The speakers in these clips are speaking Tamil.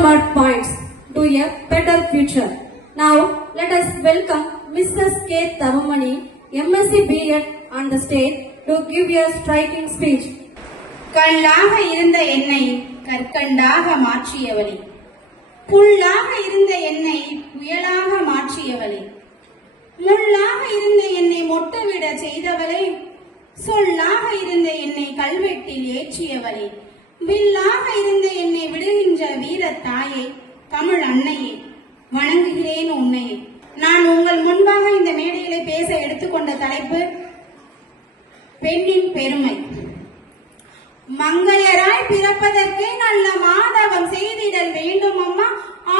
smart points to a better future. Now, let us welcome Mrs. K. Tavamani, MSc B.Ed on the stage to give a striking speech. கல்லாக இருந்த என்னை கற்கண்டாக மாற்றியவளே, புல்லாக இருந்த என்னை புயலாக மாற்றியவளே, முள்ளாக இருந்த என்னை மொட்டுவிட செய்தவளே, சொல்லாக இருந்த என்னை கல்வெட்டில் ஏற்றியவளே, வில்லாக இருந்த என்னை விடுகின்ற வீரத்தாயே, தமிழ் அன்னையே, வணங்குகிறேன் உன்னையே. நான் உங்கள் முன்பாக இந்த மேடையிலே பேச எடுத்துக்கொண்ட தலைப்பு பெண்ணின் பெருமை. மங்கையராய் பிறப்பதற்கே நல்ல மாதவம் செய்திடல் வேண்டும் அம்மா.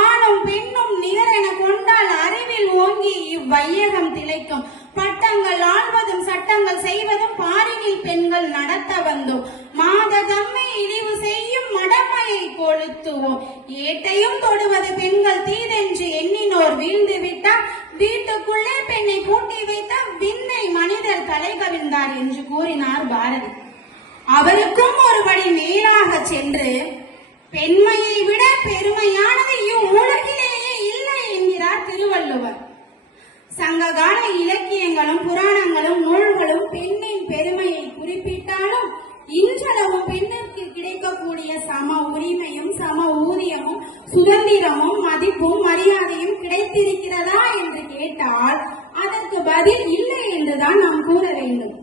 ஆணும் பெண்ணும் நிகரென கொண்டால் அறிவில் ஓங்கி இவ்வையகம் திளைக்கும். பட்டங்கள் ஆள்வதும் சட்டங்கள் செய்வதும் பாரினில் பெண்கள் நடத்த வந்தோம். மாத தம்மை இழிவு செய்யும் மடமையை கொளுத்துவோம். ஏட்டையும் தொடுவது பெண்கள் தீதென்று எண்ணினோர் வீழ்ந்து விட்டார். வீட்டுக்குள்ளே பெண்ணை பூட்டி வைத்த விண்ணை மனிதர் தலை கவிழ்ந்தார் என்று கூறினார் பாரதி. அவருக்கும் ஒருபடி மேலாக சென்று பெண்மையை விட பெருமையானது இவ்வுலகிலேயே இல்லை என்கிறார் திருவள்ளுவர். சங்ககால இலக்கியங்களும் புராணங்களும் நூல்களும் பெண்ணின் பெருமையை குறிப்பிட்டாலும் இன்றளவும் பெண்ணிற்கு கிடைக்கக்கூடிய சம உரிமையும் சம ஊதியமும் சுதந்திரமும் மதிப்பும் மரியாதையும் கிடைத்திருக்கிறதா என்று கேட்டால் அதற்கு பதில் இல்லை என்றுதான் நாம் கூற வேண்டும்.